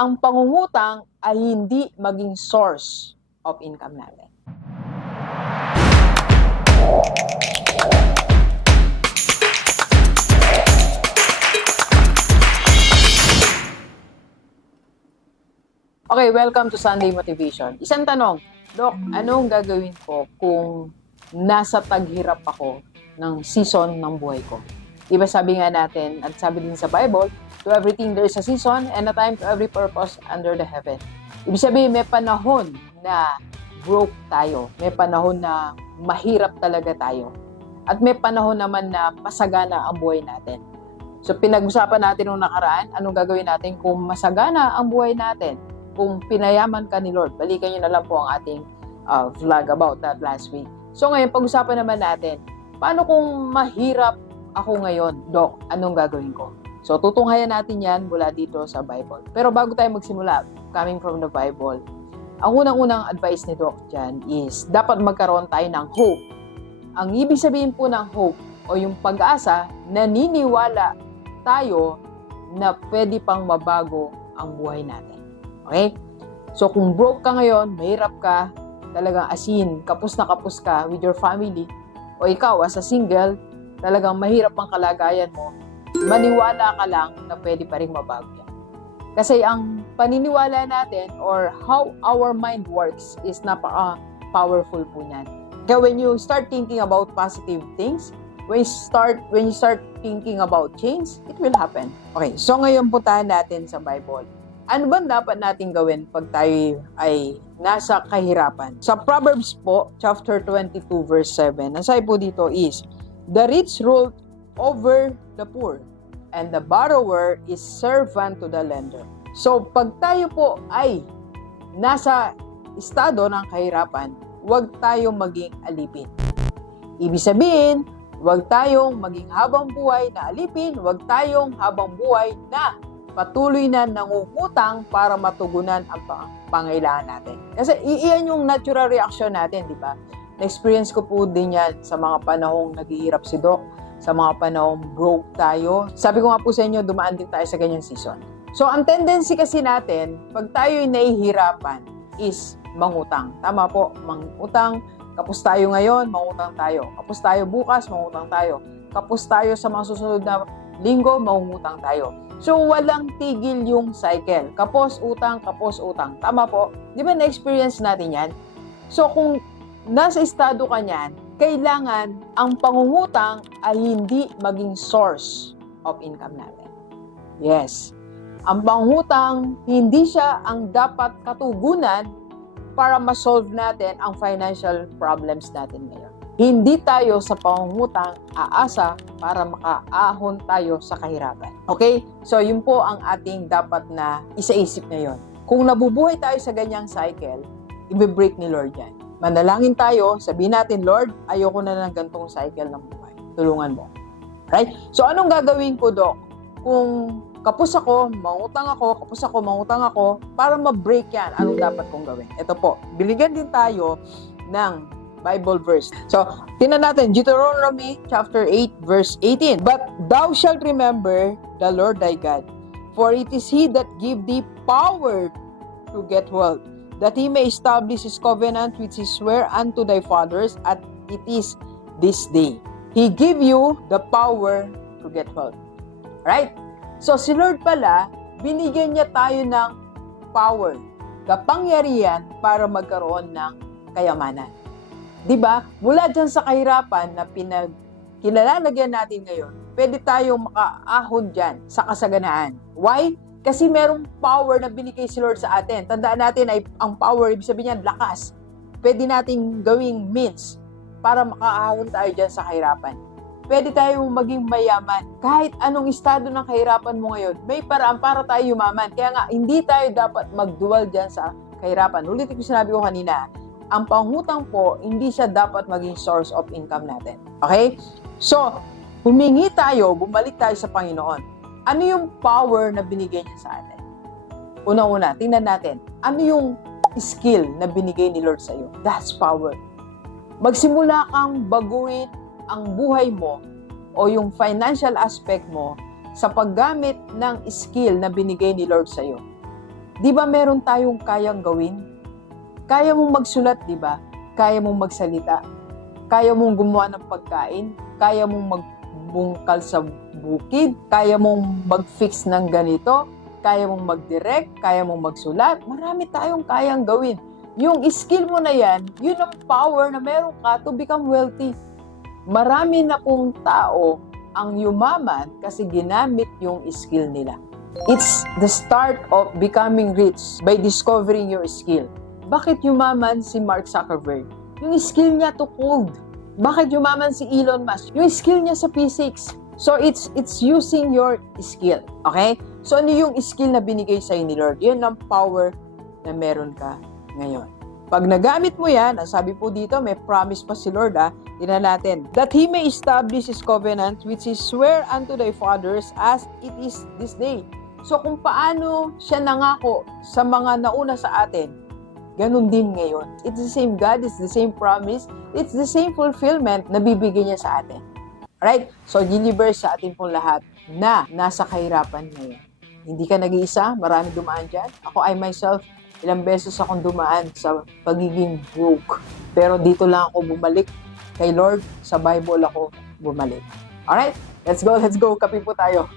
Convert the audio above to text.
ang pangungutang ay hindi maging source of income natin. Okay, welcome to Sunday Motivation. Isang tanong, Dok, anong gagawin ko kung nasa taghirap ako ng season ng buhay ko? Diba sabi nga natin, at sabi din sa Bible, to everything there is a season and a time to every purpose under the heaven. Ibig sabihin, may panahon na broke tayo. May panahon na mahirap talaga tayo. At may panahon naman na masagana ang buhay natin. So pinag-usapan natin nung nakaraan, anong gagawin natin kung masagana ang buhay natin? Kung pinayaman ka ni Lord, balikan nyo na lang po ang ating uh, vlog about that last week. So ngayon, pag-usapan naman natin, paano kung mahirap ako ngayon, Doc, anong gagawin ko? So tutunghayan natin yan mula dito sa Bible. Pero bago tayo magsimula, coming from the Bible, ang unang-unang advice ni Doc dyan is dapat magkaroon tayo ng hope. Ang ibig sabihin po ng hope o yung pag-asa, naniniwala tayo na pwede pang mabago ang buhay natin. Okay? So kung broke ka ngayon, mahirap ka, talagang asin, kapos na kapos ka with your family, o ikaw as a single, talagang mahirap ang kalagayan mo, maniwala ka lang na pwede pa rin mabago. Kasi ang paniniwala natin or how our mind works is napaka-powerful po niyan. Kaya when you start thinking about positive things, when you start when you start thinking about change, it will happen. Okay, so ngayon puntahan natin sa Bible. Ano ba dapat natin gawin pag tayo ay nasa kahirapan? Sa Proverbs po, chapter 22 verse 7, ang sabi po dito is, The rich rule over the poor, and the borrower is servant to the lender. So, pag tayo po ay nasa estado ng kahirapan, huwag tayong maging alipin. Ibig sabihin, huwag tayong maging habang buhay na alipin, huwag tayong habang buhay na patuloy na nangungutang para matugunan ang pang- pangailangan natin. Kasi iyan yung natural reaction natin, di ba? Na-experience ko po din yan sa mga panahong naghihirap si Doc, sa mga panahong broke tayo. Sabi ko nga po sa inyo, dumaan din tayo sa ganyang season. So, ang tendency kasi natin, pag tayo'y nahihirapan, is mangutang. Tama po, mangutang. Kapos tayo ngayon, mangutang tayo. Kapos tayo bukas, mangutang tayo. Kapos tayo sa mga susunod na linggo, mangungutang tayo. So, walang tigil yung cycle. Kapos, utang, kapos, utang. Tama po? Di ba na-experience natin yan? So, kung nasa estado ka niyan, kailangan ang pangungutang ay hindi maging source of income natin. Yes. Ang pangungutang, hindi siya ang dapat katugunan para ma-solve natin ang financial problems natin ngayon. Hindi tayo sa pangungutang aasa para makaahon tayo sa kahirapan. Okay? So, yun po ang ating dapat na isaisip ngayon. Kung nabubuhay tayo sa ganyang cycle, ibe-break ni Lord yan. Manalangin tayo, sabihin natin, Lord, ayoko na ng gantong cycle ng buhay. Tulungan mo. Right? So, anong gagawin ko, Doc? Kung kapos ako, mangutang ako, kapos ako, mangutang ako, para ma-break yan, anong dapat kong gawin? Ito po, binigyan din tayo ng Bible verse. So, tingnan natin, Deuteronomy chapter 8, verse 18. But thou shalt remember the Lord thy God, for it is He that give thee power to get wealth, that He may establish His covenant which He sware unto thy fathers, at it is this day. He give you the power to get wealth. Right? So, si Lord pala, binigyan niya tayo ng power, kapangyarihan para magkaroon ng kayamanan. 'Di ba? Mula dyan sa kahirapan na pinag kilalalagyan natin ngayon, pwede tayong makaahon dyan sa kasaganaan. Why? Kasi merong power na binigay si Lord sa atin. Tandaan natin ay ang power, ibig sabihin niyan, lakas. Pwede nating gawing means para makaahon tayo dyan sa kahirapan. Pwede tayong maging mayaman. Kahit anong estado ng kahirapan mo ngayon, may paraan para tayo yumaman. Kaya nga, hindi tayo dapat magduwal dyan sa kahirapan. Ulit ko sinabi ko kanina, ang pangutang po, hindi siya dapat maging source of income natin. Okay? So, humingi tayo, bumalik tayo sa Panginoon. Ano yung power na binigay niya sa atin? Una-una, tingnan natin. Ano yung skill na binigay ni Lord sa iyo? That's power. Magsimula kang baguhin ang buhay mo o yung financial aspect mo sa paggamit ng skill na binigay ni Lord sa iyo. Di ba meron tayong kayang gawin? Kaya mong magsulat, di ba? Kaya mong magsalita. Kaya mong gumawa ng pagkain. Kaya mong magbungkal sa bukid. Kaya mong mag-fix ng ganito. Kaya mong mag-direct. Kaya mong magsulat. Marami tayong kayang gawin. Yung skill mo na yan, yun ang power na meron ka to become wealthy. Marami na pong tao ang yumaman kasi ginamit yung skill nila. It's the start of becoming rich by discovering your skill. Bakit yumaman si Mark Zuckerberg? Yung skill niya to code. Bakit yumaman si Elon Musk? Yung skill niya sa physics. So it's it's using your skill. Okay? So ano yung skill na binigay sa ni Lord? Yun ang power na meron ka ngayon. Pag nagamit mo yan, ang sabi po dito, may promise pa si Lord ah, tingnan natin, that He may establish His covenant which He swear unto thy fathers as it is this day. So kung paano siya nangako sa mga nauna sa atin, ganun din ngayon. It's the same God, it's the same promise, it's the same fulfillment na bibigyan niya sa atin. Alright? So, universe sa atin pong lahat na nasa kahirapan ngayon. Hindi ka nag-iisa, marami dumaan dyan. Ako, I myself, ilang beses akong dumaan sa pagiging broke. Pero dito lang ako bumalik kay Lord, sa Bible ako bumalik. Alright? Let's go, let's go. Kape po tayo.